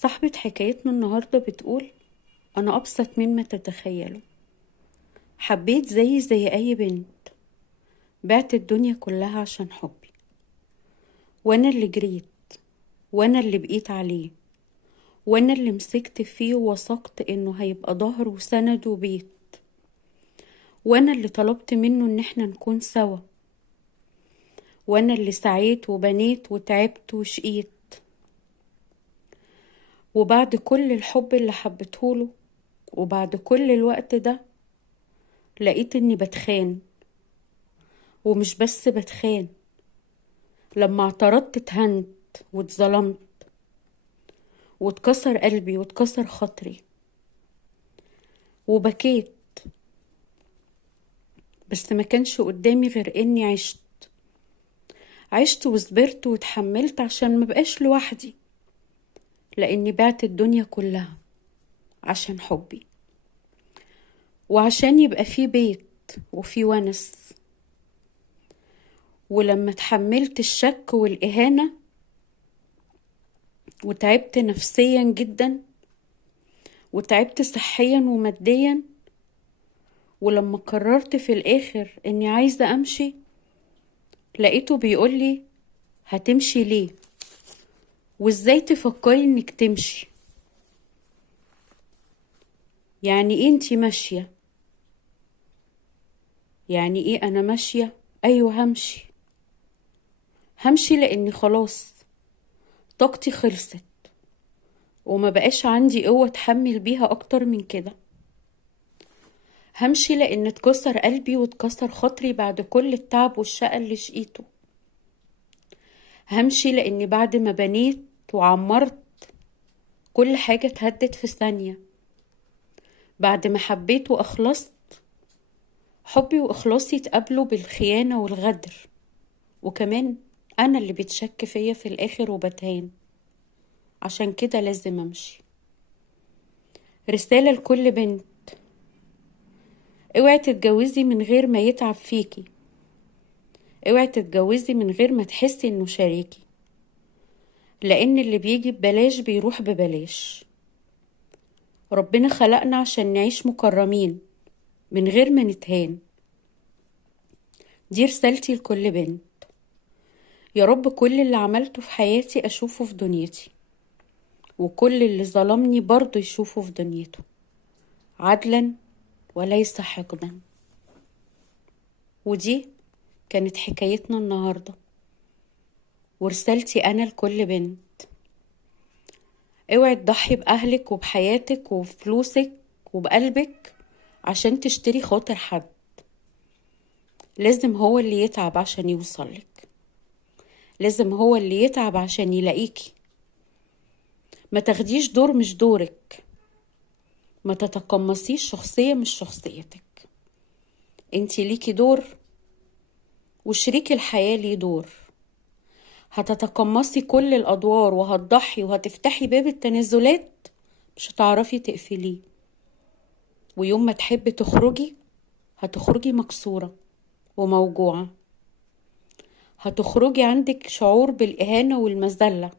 صاحبة حكايتنا النهاردة بتقول: أنا أبسط مما تتخيلوا. حبيت زي أي بنت، بعت الدنيا كلها عشان حبي، وأنا اللي جريت، وأنا اللي بقيت عليه، وأنا اللي مسكت فيه ووثقت إنه هيبقى ظهر وسند وبيت، وأنا اللي طلبت منه إن احنا نكون سوا، وأنا اللي سعيت وبنيت وتعبت وشقيت. وبعد كل الحب اللي حبيتهوله، وبعد كل الوقت ده، لقيت إني بتخان. ومش بس بتخان، لما اعترضت اتهنت واتظلمت، واتكسر قلبي واتكسر خاطري وبكيت. بس ما كانش قدامي غير اني عشت وصبرت واتحملت عشان ما بقاش لوحدي، لاني بعت الدنيا كلها عشان حبي، وعشان يبقى في بيت وفي ونس. ولما اتحملت الشك والإهانة وتعبت نفسيا جدا، وتعبت صحيا وماديا، ولما قررت في الآخر إني عايزة أمشي، لقيته بيقولي: هتمشي ليه؟ وإزاي تفكري إنك تمشي؟ يعني إيه انتي ماشية؟ يعني إيه أنا ماشية؟ أيوة همشي لأني خلاص طاقتي خلصت، وما بقاش عندي قوة أتحمل بيها أكتر من كده. همشي لأن اتكسر قلبي واتكسر خاطري بعد كل التعب والشقة اللي شقيته. همشي لأني بعد ما بنيت وعمرت، كل حاجة اتهدت في ثانية. بعد ما حبيت وأخلصت، حبي وإخلاصي اتقابلوا بالخيانة والغدر، وكمان أنا اللي بتشك فيا في الآخر وبتهان. عشان كده لازم أمشي. رسالة لكل بنت: اوعي تتجوزي من غير ما يتعب فيكي، اوعي تتجوزي من غير ما تحسي انه شريكي، لان اللي بيجي ببلاش بيروح ببلاش. ربنا خلقنا عشان نعيش مكرمين من غير ما نتهان. دي رسالتي لكل بنت. يا رب كل اللي عملته في حياتي أشوفه في دنيتي، وكل اللي ظلمني برضه يشوفه في دنيته، عدلا وليس حقدا. ودي كانت حكايتنا النهاردة، ورسالتي أنا لكل بنت: اوعي تضحي بأهلك وبحياتك وبفلوسك وبقلبك عشان تشتري خاطر حد. لازم هو اللي يتعب عشان يوصلك، لازم هو اللي يتعب عشان يلاقيكي. ما تاخديش دور مش دورك، ما تتقمصيش شخصية مش شخصيتك. انتي ليكي دور، وشريك الحياة ليه دور. هتتقمصي كل الأدوار وهتضحي وهتفتحي باب التنازلات، مش هتعرفي تقفليه. ويوم ما تحبي تخرجي، هتخرجي مكسورة وموجوعة. هتخرجي عندك شعور بالإهانة والمذلة،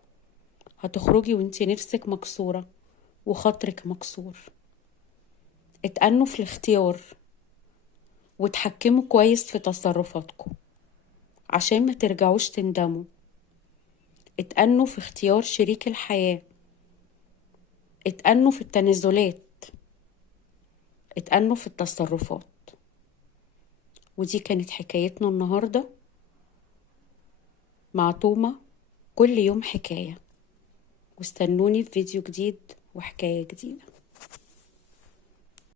هتخرجي وانتي نفسك مكسورة وخاطرك مكسور. اتأنوا في الاختيار، وتحكموا كويس في تصرفاتكم عشان ما ترجعوش تندموا. اتأنوا في اختيار شريك الحياة، اتأنوا في التنازلات، اتأنوا في التصرفات. ودي كانت حكايتنا النهاردة مع تومة. كل يوم حكاية، واستنوني في فيديو جديد وحكاية جديدة.